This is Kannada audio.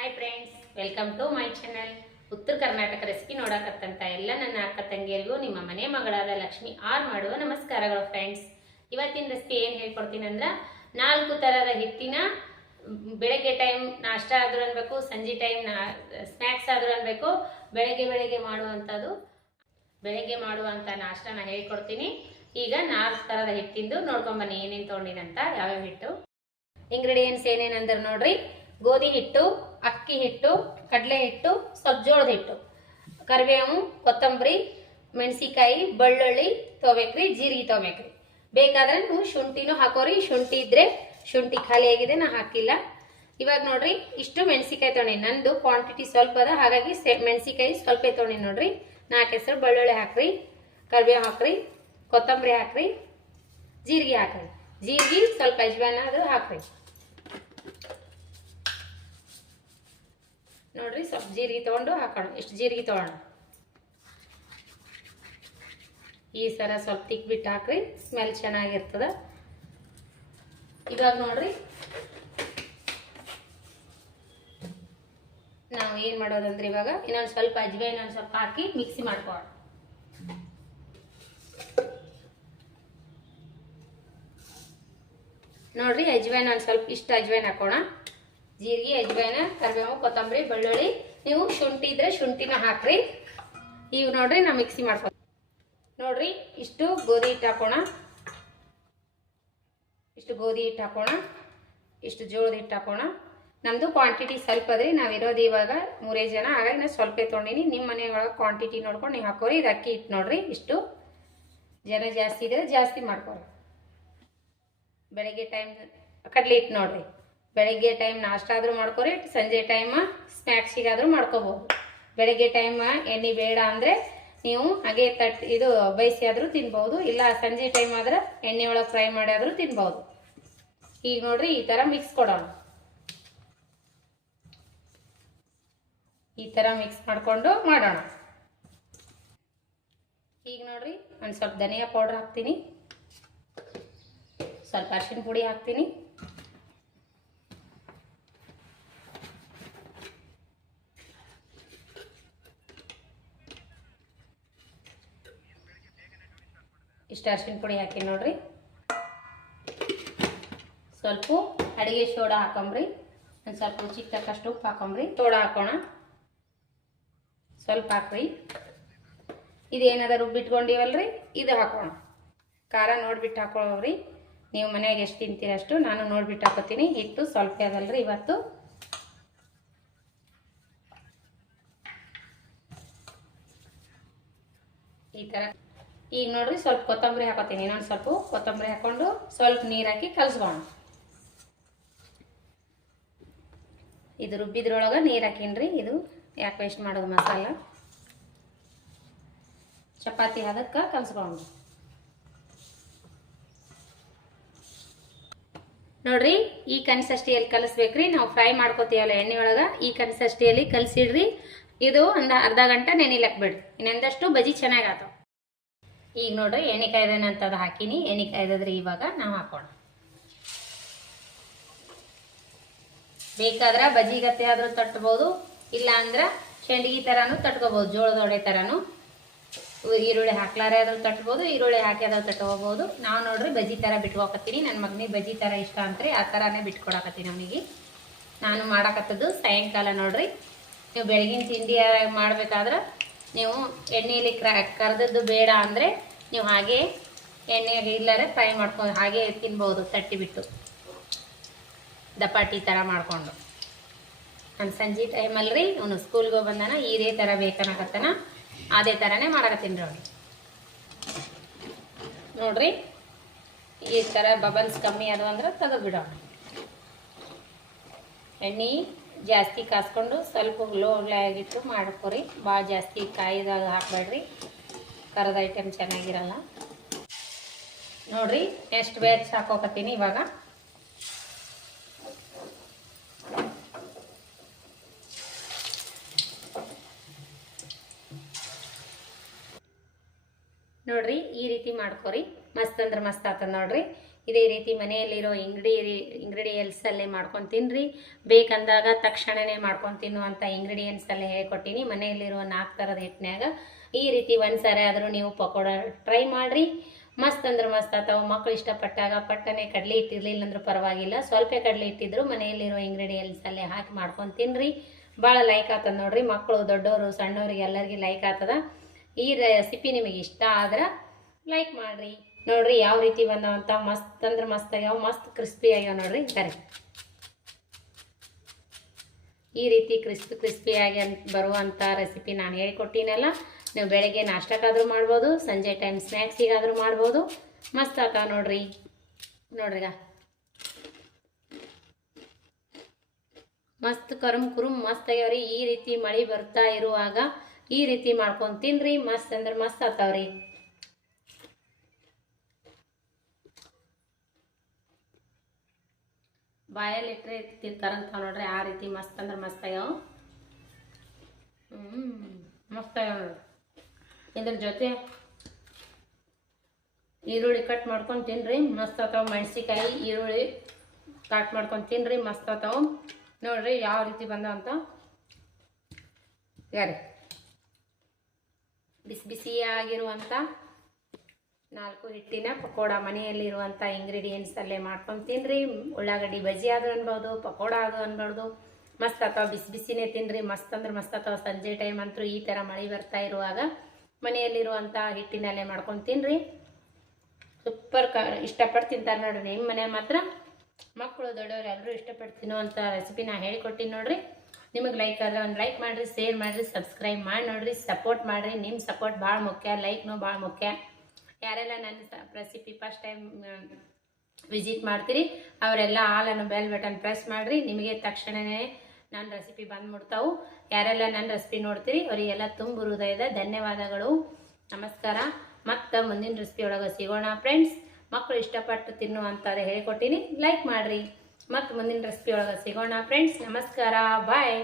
Hi friends, welcome to my channel. Uttara Karnataka recipe ನೋಡಕತ್ತಂತ ಎಲ್ಲ ನನ್ನ ಅಕ್ಕ ತಂಗಿಯರಿಗೂ ನಿಮ್ಮ ಮನೆ ಮಗಳಾದ ಲಕ್ಷ್ಮಿ ಆರ್ ಮಾಡುವ ನಮಸ್ಕಾರಗಳು ಫ್ರೆಂಡ್ಸ್. ಇವತ್ತಿನ ರೆಸಿಪಿ ಏನು ಹೇಳ್ಕೊಡ್ತೀನಿ ಅಂದ್ರೆ 4 ಥರದ ಹಿಟ್ಟಿನ ಬೆಳಗ್ಗೆ ಟೈಮ್ ನಾಷ್ಟ ಆದ್ರೂ ಅನ್ಬೇಕು, ಸಂಜೆ ಟೈಮ್ ಸ್ನ್ಯಾಕ್ಸ್ ಆದ್ರೂ ಅನ್ಬೇಕು, ಬೆಳಗ್ಗೆ ಮಾಡುವಂಥ ನಾಷ್ಟನ ಹೇಳ್ಕೊಡ್ತೀನಿ. ಈಗ 4 ಥರದ ಹಿಟ್ಟಿಂದು ನೋಡ್ಕೊಂಬನ್ನಿ ಏನೇನು ತೊಗೊಂಡಿನಂತ, ಯಾವ್ಯಾವ ಹಿಟ್ಟು. ಇಂಗ್ರೀಡಿಯೆಂಟ್ಸ್ ಏನೇನಂದ್ರೆ ನೋಡ್ರಿ: ಗೋಧಿ ಹಿಟ್ಟು, ಅಕ್ಕಿ ಹಿಟ್ಟು, ಕಡಲೆ ಹಿಟ್ಟು, ಸ್ವಲ್ಪ ಜೋಳದ ಹಿಟ್ಟು, ಕರಿಬೇವು, ಕೊತ್ತಂಬರಿ, ಮೆಣಸಿಕಾಯಿ, ಬೆಳ್ಳುಳ್ಳಿ ತೊಗೋಬೇಕ್ರಿ, ಜೀರಿಗೆ ತೊಗೋಬೇಕ್ರಿ. ಬೇಕಾದ್ರೆ ನೀವು ಶುಂಠಿನೂ ಹಾಕೋರಿ. ಶುಂಠಿ ಇದ್ರೆ ಶುಂಠಿ ಖಾಲಿ ಆಗಿದೆ, ನಾ ಹಾಕಿಲ್ಲ. ಇವಾಗ ನೋಡ್ರಿ, ಇಷ್ಟು ಮೆಣಸಿಕಾಯಿ ತೊಗೊಂಡಿ. ನಂದು ಕ್ವಾಂಟಿಟಿ ಸ್ವಲ್ಪ ಅದ, ಹಾಗಾಗಿ ಮೆಣಸಿಕಾಯಿ ಸ್ವಲ್ಪ ತೊಗೊಂಡಿ ನೋಡ್ರಿ. 4 ಹೆಸರು ಬೆಳ್ಳುಳ್ಳಿ ಹಾಕ್ರಿ, ಕರಿಬೇವು ಹಾಕ್ರಿ, ಕೊತ್ತಂಬರಿ ಹಾಕ್ರಿ, ಜೀರಿಗೆ ಹಾಕ್ರಿ. ಜೀರಿಗೆ ಸ್ವಲ್ಪ ಅಜ್ವಾನ ಅದು ಹಾಕ್ರಿ ನೋಡ್ರಿ. ಸ್ವಲ್ಪ ಜೀರಿಗೆ ತೊಗೊಂಡು ಹಾಕೋಣ. ಇಷ್ಟು ಜೀರಿಗೆ ತೊಗೊಳ್ಳೋಣ. ಈ ಸರ ಸ್ವಲ್ಪ ತಿಕ್ಬಿಟ್ಟು ಹಾಕ್ರಿ, ಸ್ಮೆಲ್ ಚೆನ್ನಾಗಿರ್ತದ. ಇವಾಗ ನೋಡ್ರಿ, ನಾವು ಏನು ಮಾಡೋದಂದ್ರೆ ಇವಾಗ ಇನ್ನೊಂದು ಸ್ವಲ್ಪ ಅಜ್ವಾಯಿನ ಒಂದು ಸ್ವಲ್ಪ ಹಾಕಿ ಮಿಕ್ಸಿ ಮಾಡ್ಕೊಳ್ಳೋಣ. ನೋಡ್ರಿ, ಅಜ್ವಾಯಿನ ಒಂದು ಸ್ವಲ್ಪ ಇಷ್ಟು ಅಜ್ವಾಯಿನ ಹಾಕೋಣ. ಜೀರಿಗೆ, ಅಜ್ವಾಯಿನ, ಕರಿಬೇವು, ಕೊತ್ತಂಬರಿ, ಬೆಳ್ಳುಳ್ಳಿ. ನೀವು ಶುಂಠಿ ಇದ್ರೆ ಶುಂಠಿನ ಹಾಕ್ರಿ. ಈಗ ನೋಡ್ರಿ, ನಾವು ಮಿಕ್ಸಿ ಮಾಡ್ಕೊ. ನೋಡ್ರಿ, ಇಷ್ಟು ಗೋಧಿ ಹಿಟ್ಟು ಹಾಕೋಣ, ಇಷ್ಟು ಗೋಧಿ ಹಿಟ್ಟು ಹಾಕೋಣ, ಇಷ್ಟು ಜೋಳದ ಹಿಟ್ಟು ಹಾಕೋಣ. ನಮ್ಮದು ಕ್ವಾಂಟಿಟಿ ಸ್ವಲ್ಪ ಅದ್ರಿ, ನಾವಿರೋದು ಇವಾಗ 3 ಜನ, ಹಾಗಾಗಿ ನಾನು ಸ್ವಲ್ಪ ತೊಗೊಂಡಿನಿ. ನಿಮ್ಮ ಮನೆಯೊಳಗೆ ಕ್ವಾಂಟಿಟಿ ನೋಡ್ಕೊಂಡು ನೀವು ಹಾಕೋರಿ. ಇದು ಅಕ್ಕಿ ಹಿಟ್ಟು ನೋಡ್ರಿ, ಇಷ್ಟು ಜನ ಜಾಸ್ತಿ ಇದ್ರೆ ಜಾಸ್ತಿ ಮಾಡ್ಕೊರಿ. ಬೆಳಗ್ಗೆ ಟೈಮ್ ಕಡಲೆ ಹಿಟ್ಟು ನೋಡ್ರಿ, ಬೆಳಗ್ಗೆ ಟೈಮ್ ನಾಷ್ಟ ಆದರೂ ಮಾಡ್ಕೊರಿ, ಸಂಜೆ ಟೈಮ್ ಸ್ನ್ಯಾಕ್ಸಿಗಾದರೂ ಮಾಡ್ಕೋಬೋದು. ಬೆಳಗ್ಗೆ ಟೈಮ್ ಎಣ್ಣೆ ಬೇಡ ಅಂದರೆ ನೀವು ಹಾಗೆ ಇದು ಬಯಸಿ ಆದರೂ ತಿನ್ಬೋದು, ಇಲ್ಲ ಸಂಜೆ ಟೈಮ್ ಆದ್ರೆ ಎಣ್ಣೆ ಒಳಗೆ ಫ್ರೈ ಮಾಡಿ ಆದರೂ ತಿನ್ಬೋದು. ಈಗ ನೋಡ್ರಿ, ಈ ಥರ ಮಿಕ್ಸ್ ಕೊಡೋಣ. ಈ ಥರ ಮಿಕ್ಸ್ ಮಾಡಿಕೊಂಡು ಮಾಡೋಣ. ಈಗ ನೋಡ್ರಿ, ಒಂದು ಸ್ವಲ್ಪ ಧನಿಯಾ ಪೌಡ್ರ್ ಹಾಕ್ತೀನಿ, ಸ್ವಲ್ಪ ಅರಿಶಿನ ಪುಡಿ ಹಾಕ್ತೀನಿ, ಇಷ್ಟು ಅರಿಶಿನ ಪುಡಿ ಹಾಕಿ ನೋಡ್ರಿ. ಸ್ವಲ್ಪ ಅಡಿಗೆ ಸೋಡಾ ಹಾಕೊಂಬ್ರಿ, ಒಂದು ಸ್ವಲ್ಪ ರುಚಿಗೆ ತಕ್ಕಷ್ಟು ಉಪ್ಪು ಹಾಕೊಂಬ್ರಿ. ಸೋಡಾ ಹಾಕೋಣ, ಸ್ವಲ್ಪ ಹಾಕ್ರಿ. ಇದೇನಾದ ರುಬ್ಬಿಟ್ಕೊಂಡಿವಲ್ರಿ, ಇದು ಹಾಕೋಣ. ಖಾರ ನೋಡ್ಬಿಟ್ಟು ಹಾಕೊಳ್ಳೋರಿ, ನೀವು ಮನೆಯಾಗ ಎಷ್ಟು ತಿಂತೀರ ಅಷ್ಟು. ನಾನು ನೋಡ್ಬಿಟ್ಟು ಹಾಕೋತೀನಿ. ಹಿಟ್ಟು ಸ್ವಲ್ಪ ಅದಲ್ರಿ ಇವತ್ತು. ಈ ಥರ. ಈಗ ನೋಡ್ರಿ, ಸ್ವಲ್ಪ ಕೊತ್ತಂಬರಿ ಹಾಕೋತೀನಿ. ಇನ್ನೊಂದು ಸ್ವಲ್ಪ ಕೊತ್ತಂಬರಿ ಹಾಕೊಂಡು ಸ್ವಲ್ಪ ನೀರು ಹಾಕಿ ಕಲಸ್ಕೋಣ. ಇದು ರುಬ್ಬಿದ್ರೊಳಗೆ ನೀರು ಹಾಕಿನ್ರಿ. ಇದು ಯಾಕೆ ವೇಸ್ಟ್ ಮಾಡೋದು ಮಸಾಲ. ಚಪಾತಿ ಹದಕ್ಕೆ ಕಲಸ್ಕೊಂಡು ನೋಡ್ರಿ, ಈ ಕನ್ಸಿಸ್ಟೆನ್ಸಿಯಲ್ಲಿ ಕಲಿಸ್ಬೇಕ್ರಿ. ನಾವು ಫ್ರೈ ಮಾಡ್ಕೋತೀವಲ್ಲ ಎಣ್ಣೆ ಒಳಗೆ, ಈ ಕನ್ಸಿಸ್ಟೆನ್ಸಿಯಲ್ಲಿ ಕಲಸಿಡ್ರಿ. ಇದು ಒಂದು ಅರ್ಧ ಗಂಟೆ ನೆನಿಲಕ್ಕೆ ಬಿಡ್ರಿ, ಇನ್ನೊಂದಷ್ಟು ಬಜ್ಜಿ ಚೆನ್ನಾಗಿ ಆತಾವ. ಈಗ ನೋಡ್ರಿ, ಎಣ್ಣೆ ಕಾಯ್ದನಂತದ್ದು ಹಾಕಿನಿ. ಎಣ್ಣೆ ಕಾಯ್ದದ್ರಿ ಇವಾಗ ನಾವು ಹಾಕೋಣ. ಬೇಕಾದ್ರೆ ಬಜ್ಜಿಗತ್ತೆ ಆದರೂ ತಟ್ಬೋದು, ಇಲ್ಲ ಅಂದ್ರೆ ಶೆಂಡಿಗೆ ಥರನೂ ತಟ್ಕೋಬೋದು, ಜೋಳದೊಡೆ ಥರನೂ. ಈರುಳ್ಳಿ ಹಾಕ್ಲಾರೆ ಆದರೂ ತಟ್ಬೋದು, ಈರುಳ್ಳಿ ಹಾಕಿ ಆದರೂ ತಟ್ಕೋಬೋದು. ನಾವು ನೋಡ್ರಿ ಬಜ್ಜಿ ಥರ ಬಿಟ್ಕೋಕತ್ತೀನಿ. ನನ್ನ ಮಗನಿಗೆ ಬಜ್ಜಿ ಥರ ಇಷ್ಟ ಅಂತ್ರಿ, ಆ ಥರನೇ ಬಿಟ್ಕೊಡಕತ್ತೀನಿ ಅವನಿಗೆ. ನಾನು ಮಾಡಕತ್ತದ್ದು ಸಾಯಂಕಾಲ ನೋಡ್ರಿ. ನೀವು ಬೆಳಗಿನ ತಿಂಡಿ ಮಾಡಬೇಕಾದ್ರೆ ನೀವು ಎಣ್ಣೆಯಲ್ಲಿ ಕರೆದದ್ದು ಬೇಡ ಅಂದರೆ ನೀವು ಹಾಗೆ ಎಣ್ಣೆಗೆ ಇಲ್ಲರೆ ಫ್ರೈ ಮಾಡ್ಕೊಂಡು ಹಾಗೆ ತಿನ್ಬೋದು, ತಟ್ಟಿ ಬಿಟ್ಟು ದಪಾಟಿ ಥರ ಮಾಡಿಕೊಂಡು. ನಾನು ಸಂಜೆ ಟೈಮಲ್ರಿ ಅವನು ಸ್ಕೂಲ್ಗೆ ಹೋಗಿ ಬಂದಾನ, ಇದೇ ಥರ ಬೇಕನ್ನಕತ್ತಾನ, ಅದೇ ಥರನೇ ಮಾಡಕತ್ತೀನಿ ರೀ ಅವ್ನಿಗೆ. ನೋಡ್ರಿ, ಈ ಥರ ಬಬಲ್ಸ್ ಕಮ್ಮಿ ಅದು ಅಂದ್ರೆ ತೆಗೆದುಬಿಡೋಣ. ಎಣ್ಣೆ ಜಾಸ್ತಿ ಕಾಸ್ಕೊಂಡು ಸ್ವಲ್ಪ ಲೋ ಆಗಿಟ್ಟು ಮಾಡ್ಕೊರಿ. ಭಾಳ ಜಾಸ್ತಿ ಕಾಯಿದಾಗ ಹಾಕಬೇಡ್ರಿ, ಕರದ ಐಟಮ್ ಚೆನ್ನಾಗಿರಲ್ಲ. ನೋಡ್ರಿ, ನೆಕ್ಸ್ಟ್ ಬ್ಯಾಚ್ ಹಾಕೋಕತ್ತೀನಿ ಇವಾಗ. ನೋಡ್ರಿ, ಈ ರೀತಿ ಮಾಡ್ಕೊರಿ. ಮಸ್ತ್ ಅಂದ್ರೆ ಮಸ್ತ್ ಆಗ್ತದೆ ನೋಡ್ರಿ. ಇದೇ ರೀತಿ ಮನೆಯಲ್ಲಿರೋ ಇಂಗ್ರೀಡಿಯೆಂಟ್ಸಲ್ಲೇ ಮಾಡ್ಕೊಂಡು ತಿನ್ನಿರಿ. ಬೇಕಂದಾಗ ತಕ್ಷಣವೇ ಮಾಡ್ಕೊಂಡು ತಿನ್ನುವಂಥ ಇಂಗ್ರೀಡಿಯೆಂಟ್ಸಲ್ಲೇ ಹೇಳ್ಕೊಟ್ಟಿನಿ. ಮನೆಯಲ್ಲಿರೋ 4 ಥರದ ಹಿಟ್ಟಿನಾಗ ಈ ರೀತಿ ಒಂದ್ಸರಿ ಆದರೂ ನೀವು ಪಕೋಡ ಟ್ರೈ ಮಾಡಿರಿ. ಮಸ್ತ್ ಅಂದ್ರೆ ಮಸ್ತ್ ಆತಾವು. ಮಕ್ಕಳು ಇಷ್ಟಪಟ್ಟಾಗ ಪಟ್ಟನೆ ಕಡಲೆ ಇಟ್ಟಿರಲಿಲ್ಲ ಅಂದ್ರೂ ಪರವಾಗಿಲ್ಲ, ಸ್ವಲ್ಪ ಕಡಲೆ ಇಟ್ಟಿದ್ರು ಮನೆಯಲ್ಲಿರೋ ಇಂಗ್ರೀಡಿಯೆಂಟ್ಸಲ್ಲೇ ಹಾಕಿ ಮಾಡ್ಕೊಂಡು ತಿನ್ನಿರಿ. ಭಾಳ ಲೈಕ್ ಆಗ್ತದೆ ನೋಡ್ರಿ. ಮಕ್ಕಳು ದೊಡ್ಡವರು ಸಣ್ಣವ್ರಿಗೆ ಎಲ್ಲರಿಗೆ ಲೈಕ್ ಆಗ್ತದ. ಈ ರೆಸಿಪಿ ನಿಮಗೆ ಇಷ್ಟ ಆದ್ರೆ ಲೈಕ್ ಮಾಡಿರಿ. ನೋಡ್ರಿ ಯಾವ ರೀತಿ ಬಂದವಂತ ಮಸ್ತ್ ಅಂದ್ರೆ ಮಸ್ತ್ ಆಗ್ಯಾವ, ಮಸ್ತ್ ಕ್ರಿಸ್ಪಿ ಆಗ್ಯಾವ ನೋಡ್ರಿ. ಸರಿ, ಈ ರೀತಿ ಕ್ರಿಸ್ಪಿಯಾಗಿ ಬರುವಂಥ ರೆಸಿಪಿ ನಾನು ಹೇಳಿಕೊಟ್ಟಿನಲ್ಲ. ನೀವು ಬೆಳಗ್ಗೆ ನಾಷ್ಟಕ್ಕಾದರೂ ಮಾಡ್ಬೋದು, ಸಂಜೆ ಟೈಮ್ ಸ್ನ್ಯಾಕ್ಸಿಗಾದರೂ ಮಾಡ್ಬೋದು. ಮಸ್ತ್ ಆಗ್ತಾವ ನೋಡ್ರಿ. ನೋಡ್ರಿಗ ಮಸ್ತ್ ಕುರುಮ್ ಮಸ್ತ್ ಆಗ್ಯಾವ್ರಿ. ಈ ರೀತಿ ಮಳೆ ಬರ್ತಾ ಇರುವಾಗ ಈ ರೀತಿ ಮಾಡ್ಕೊಂಡು ತಿನ್ರಿ. ಮಸ್ತ್ ಅಂದ್ರೆ ಮಸ್ತ್ ಆಗ್ತಾವ್ರಿ. ಬಾಯಲ್ಲಿಟ್ರೆ ತಿಂತಾರಂತ ನೋಡ್ರಿ. ಆ ರೀತಿ ಮಸ್ತ್ ಅಂದ್ರೆ ಮಸ್ತ್ ಆಗ್ಯಾವ. ಮಸ್ತ್ ಆಗ್ಯಾವ ನೋಡ್ರಿ. ಇದ್ರ ಜೊತೆ ಈರುಳ್ಳಿ ಕಟ್ ಮಾಡ್ಕೊಂಡು ತಿನ್ರಿ, ಮಸ್ತ್ ಆಗ್ತಾವ. ಮೆಣಸಿಕಾಯಿ ಈರುಳ್ಳಿ ಕಟ್ ಮಾಡ್ಕೊಂಡು ತಿನ್ರಿ, ಮಸ್ತ್ ಆಗ್ತಾವ ನೋಡ್ರಿ. ಯಾವ ರೀತಿ ಬಂದಾವ ಅಂತ ಯಾರಿ ಬಿಸಿಯಾಗಿರುವಂಥ 4 ಹಿಟ್ಟಿನ ಪಕೋಡ ಮನೆಯಲ್ಲಿರುವಂಥ ಇಂಗ್ರೀಡಿಯೆಂಟ್ಸಲ್ಲೇ ಮಾಡ್ಕೊಂಡು ತಿನ್ರಿ. ಉಳ್ಳಾಗಡ್ಡಿ ಬಜ್ಜಿ ಆದ್ರೂ ಅನ್ಬೋದು, ಪಕೋಡ ಆದ್ರೂ ಅನ್ಬೋದು. ಮಸ್ತ್ ಆಗ್ತಾವ. ಬಿಸಿನೇ ತಿನ್ರಿ, ಮಸ್ತ್ ಅಂದ್ರೆ ಮಸ್ತ್ ಆಗ್ತಾವ. ಸಂಜೆ ಟೈಮ್ ಅಂತೂ ಈ ಥರ ಮಳೆ ಬರ್ತಾ ಇರುವಾಗ ಮನೆಯಲ್ಲಿರುವಂಥ ಹಿಟ್ಟಿನಲ್ಲೇ ಮಾಡ್ಕೊಂಡು ತಿನ್ರಿ. ಸೂಪರ್ ಇಷ್ಟಪಟ್ಟು ತಿಂತಾರೆ ನೋಡ್ರಿ. ನಿಮ್ಮ ಮನೆ ಮಾತ್ರ ಮಕ್ಕಳು ದೊಡ್ಡವರು ಎಲ್ಲರೂ ಇಷ್ಟಪಟ್ಟು ತಿನ್ನುವಂಥ ರೆಸಿಪಿ ನಾ ಹೇಳಿಕೊಟ್ಟಿನಿ ನೋಡ್ರಿ. ನಿಮಗೆ ಲೈಕ್ ಆದರೆ ಒಂದು ಲೈಕ್ ಮಾಡಿರಿ, ಶೇರ್ ಮಾಡಿರಿ, ಸಬ್ಸ್ಕ್ರೈಬ್ ಮಾಡಿ ನೋಡ್ರಿ, ಸಪೋರ್ಟ್ ಮಾಡಿರಿ. ನಿಮ್ಮ ಸಪೋರ್ಟ್ ಭಾಳ ಮುಖ್ಯ, ಲೈಕ್ನೂ ಭಾಳ ಮುಖ್ಯ. ಯಾರೆಲ್ಲ ನನ್ನ ರೆಸಿಪಿ ಫಸ್ಟ್ ಟೈಮ್ ವಿಸಿಟ್ ಮಾಡ್ತೀರಿ ಅವರೆಲ್ಲ ಆಲನ್ನು ಬೆಲ್ ಬಟನ್ ಪ್ರೆಸ್ ಮಾಡಿರಿ. ನಿಮಗೆ ತಕ್ಷಣವೇ ನನ್ನ ರೆಸಿಪಿ ಬಂದ್ಬಿಡ್ತಾವು. ಯಾರೆಲ್ಲ ನನ್ನ ರೆಸಿಪಿ ನೋಡ್ತೀರಿ ಅವರಿಗೆಲ್ಲ ತುಂಬ ಹೃದಯದ ಧನ್ಯವಾದಗಳು. ನಮಸ್ಕಾರ. ಮತ್ತು ಮುಂದಿನ ರೆಸಿಪಿ ಒಳಗೆ ಸಿಗೋಣ ಫ್ರೆಂಡ್ಸ್. ಮಕ್ಕಳು ಇಷ್ಟಪಟ್ಟು ತಿನ್ನುವಂಥದ್ದು ಹೇಳಿಕೊಟ್ಟಿನಿ, ಲೈಕ್ ಮಾಡಿರಿ. ಮತ್ತು ಮುಂದಿನ ರೆಸಿಪಿ ಒಳಗೆ ಸಿಗೋಣ ಫ್ರೆಂಡ್ಸ್. ನಮಸ್ಕಾರ, ಬಾಯ್.